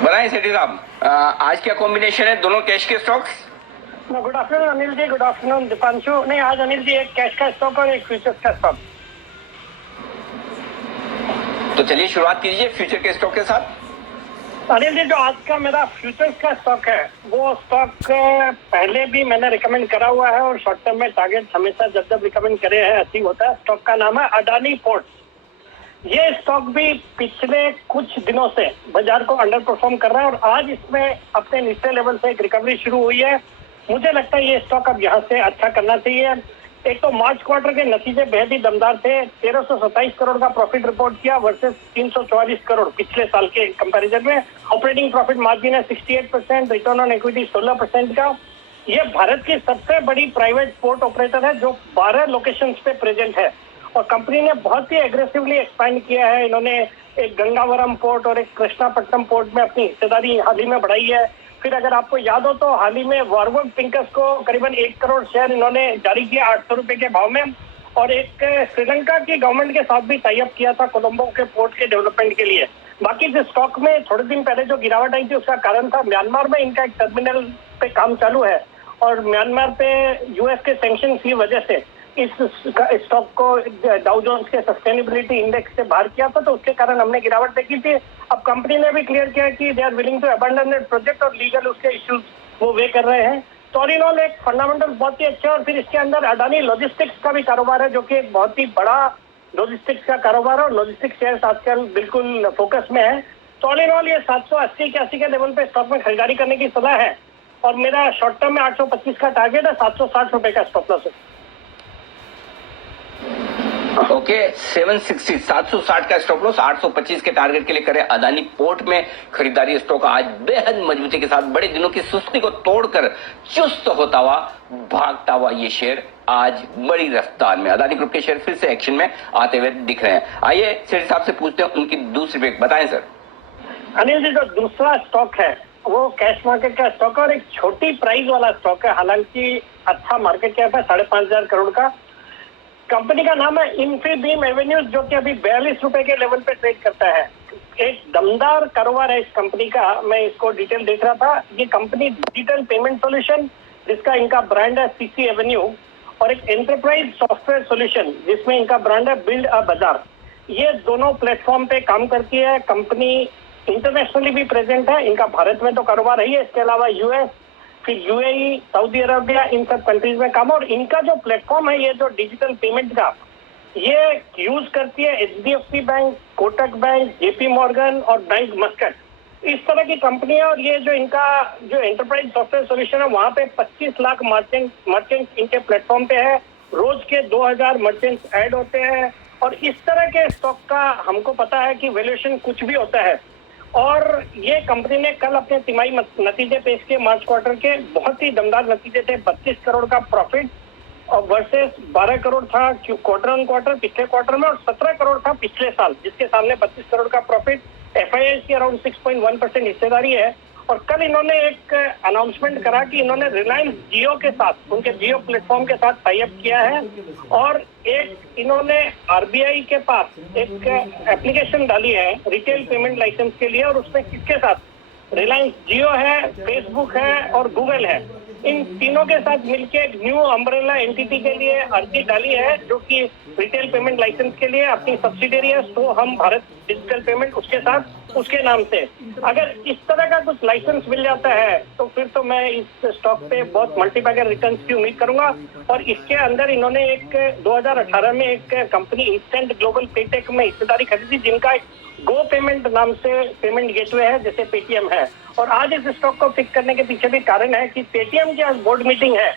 बनाए सेठी साहब, आज क्या कॉम्बिनेशन है दोनों कैश के stocks? Good afternoon Anil ji, good afternoon Deepanshu. नहीं, आज अनिल जी एक कैश का स्टॉक और एक फ्यूचर्स का स्टॉक। तो चलिए शुरुआत कीजिए फ्यूचर के स्टॉक के साथ। अनिल जी, जो आज का मेरा फ्यूचर्स का स्टॉक है वो स्टॉक पहले भी मैंने रिकमेंड करा हुआ है और शॉर्ट टर्म में टारगेट हमेशा जब जब रिकमेंड करे हैं अचीव होता है। स्टॉक का नाम है अडानी पोर्ट्स। ये स्टॉक भी पिछले कुछ दिनों से बाजार को अंडर परफॉर्म कर रहा है और आज इसमें अपने निचले लेवल से एक रिकवरी शुरू हुई है। मुझे लगता है ये स्टॉक अब यहाँ से अच्छा करना चाहिए। एक तो मार्च क्वार्टर के नतीजे बेहद ही दमदार थे। 1327 करोड़ का प्रॉफिट रिपोर्ट किया वर्सेस 344 करोड़ पिछले साल के कंपैरिजन में। ऑपरेटिंग प्रॉफिट मार्जिन है 68%, रिटर्न ऑन इक्विटी 16% का। ये भारत की सबसे बड़ी प्राइवेट पोर्ट ऑपरेटर है जो 12 लोकेशंस पे प्रेजेंट है और कंपनी ने बहुत ही एग्रेसिवली एक्सपैंड किया है। इन्होंने एक गंगावरम पोर्ट और एक कृष्णापट्टनम पोर्ट में अपनी हिस्सेदारी हाल ही में बढ़ाई है। फिर अगर आपको याद हो तो हाल ही में वॉरवर्क पिंकस को करीबन 1 करोड़ शेयर इन्होंने जारी किया 800 रुपए के भाव में और एक श्रीलंका की गवर्नमेंट के साथ भी टाई अप किया था कोलंबो के पोर्ट के डेवलपमेंट के लिए। बाकी जिस स्टॉक में थोड़े दिन पहले जो गिरावट आई थी उसका कारण था म्यांमार में इनका एक टर्मिनल पे काम चालू है और म्यांमार पे यूएस के सैंक्शन की वजह से इस स्टॉक को डाउ जोन्स के सस्टेनेबिलिटी इंडेक्स से बाहर किया था, तो उसके कारण हमने गिरावट देखी थी। अब कंपनी ने भी क्लियर किया कि they are willing to abandon that project और लीगल उसके इश्यूज वो वे कर रहे हैं। तो ऑल इन ऑल एक फंडामेंटल बहुत ही अच्छा। और फिर इसके अंदर अडानी लॉजिस्टिक्स का भी कारोबार है जो कि एक बहुत ही बड़ा लॉजिस्टिक्स का कारोबार है और लॉजिस्टिक्स शेयर आजकल बिल्कुल फोकस में है। तो ऑल इन ऑल ये 780-81 के लेवल पे स्टॉक में खरीदारी करने की सलाह है और मेरा शॉर्ट टर्म में 825 का टारगेट है, 760 रुपए का स्टॉप लॉस है। ओके, 760 का स्टॉप लॉस, 825 के टारगेट के लिए करें अदानी पोर्ट में खरीदारी। स्टॉक आज बेहद मजबूती के साथ बड़े दिनों की सुस्ती को तोड़कर चुस्त होता हुआ भागता हुआ ये शेयर आज बड़ी रफ्तार में अदानी ग्रुप के शेयर फिर से एक्शन में आते हुए दिख रहे हैं। आइए सेठ साहब से पूछते हैं उनकी दूसरी ब्रेक बताएं सर। अनिल जी, जो दूसरा स्टॉक है वो कैश मार्केट का स्टॉक है और एक छोटी प्राइस वाला स्टॉक है, हालांकि अच्छा मार्केट कैप है 5,500 करोड़ का। कंपनी का नाम है इन्फीबीम एवेन्यूज जो कि अभी 42 रुपए के लेवल पे ट्रेड करता है। एक दमदार कारोबार है इस कंपनी का। मैं इसको डिटेल देख रहा था। ये कंपनी डिजिटल पेमेंट सॉल्यूशन जिसका इनका ब्रांड है सीसी एवेन्यू और एक एंटरप्राइज सॉफ्टवेयर सॉल्यूशन जिसमें इनका ब्रांड है बिल्ड अ बाजार, ये दोनों प्लेटफॉर्म पे काम करती है। कंपनी इंटरनेशनली भी प्रेजेंट है। इनका भारत में तो कारोबार है, इसके अलावा यूएस, फिर यूएई, सऊदी अरबिया, इन सब कंट्रीज में काम। और इनका जो प्लेटफॉर्म है ये जो डिजिटल पेमेंट का ये यूज करती है HDFC bank, Kotak bank, JP Morgan और बैंक मस्कट, इस तरह की कंपनी है। और ये जो इनका जो एंटरप्राइज सॉफ्टवेयर सॉल्यूशन है वहां पे 25 लाख मर्चेंट इनके प्लेटफॉर्म पे है। रोज के 2000 मर्चेंट्स ऐड होते हैं और इस तरह के स्टॉक का हमको पता है कि वैल्यूएशन कुछ भी होता है। और ये कंपनी ने कल अपने तिमाही नतीजे पेश किए मार्च क्वार्टर के, बहुत ही दमदार नतीजे थे। 32 करोड़ का प्रॉफिट और वर्सेस 12 करोड़ था क्वार्टर ऑन क्वार्टर पिछले क्वार्टर में और 17 करोड़ था पिछले साल, जिसके सामने 32 करोड़ का प्रॉफिट। एफआईआई की अराउंड 6.1% हिस्सेदारी है। और कल इन्होंने एक अनाउंसमेंट करा कि इन्होंने रिलायंस जियो के साथ, उनके जियो प्लेटफॉर्म के साथ टाई अप किया है और एक इन्होंने आरबीआई के पास एक एप्लीकेशन डाली है रिटेल पेमेंट लाइसेंस के लिए और उसमें किसके साथ, रिलायंस जियो है, फेसबुक है और गूगल है, इन तीनों के साथ मिलकर एक न्यू अम्ब्रेला एंटिटी के लिए अर्जी डाली है जो कि रिटेल पेमेंट लाइसेंस के लिए अपनी सब्सिडियरी है तो हम भारत डिजिटल पेमेंट उसके साथ उसके नाम से। अगर इस तरह का कुछ लाइसेंस मिल जाता है तो फिर तो मैं इस स्टॉक पे बहुत मल्टीबैगर रिटर्न्स की उम्मीद करूंगा। और इसके अंदर इन्होंने एक 2018 में एक कंपनी इंस्टेंट ग्लोबल पेटेक में हिस्सेदारी खरीदी जिनका गो पेमेंट नाम से पेमेंट गेटवे है जैसे पेटीएम है। और आज इस स्टॉक को पिक करने के पीछे भी कारण है कि पेटीएम की आज बोर्ड मीटिंग है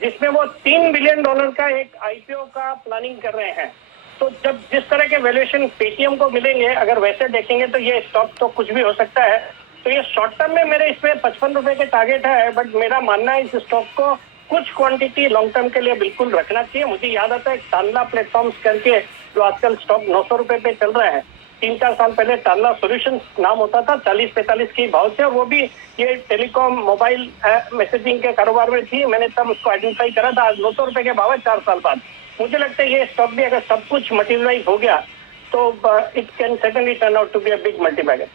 जिसमें वो $3 बिलियन का एक आईपीओ का प्लानिंग कर रहे हैं। तो जब जिस तरह के वैल्यूएशन पेटीएम को मिलेंगे अगर वैसे देखेंगे तो ये स्टॉक तो कुछ भी हो सकता है। तो ये शॉर्ट टर्म में मेरे इसमें 55 रुपए के टारगेट है, बट मेरा मानना है इस स्टॉक को कुछ क्वांटिटी लॉन्ग टर्म के लिए बिल्कुल रखना चाहिए। मुझे याद आता है टानला प्लेटफॉर्म्स करके जो आजकल स्टॉक 900 रुपए पे चल रहा है, 3-4 साल पहले टानला सॉल्यूशंस नाम होता था, 40-45 की भाव से, और वो भी ये टेलीकॉम मोबाइल मैसेजिंग के कारोबार में थी। मैंने तब उसको आइडेंटिफाई करा था। आज 900 रुपए के भाव है 4 साल बाद। मुझे लगता है ये स्टॉक भी अगर सब कुछ मटेरियलाइज हो गया तो it can certainly turn out to be a big multibagger.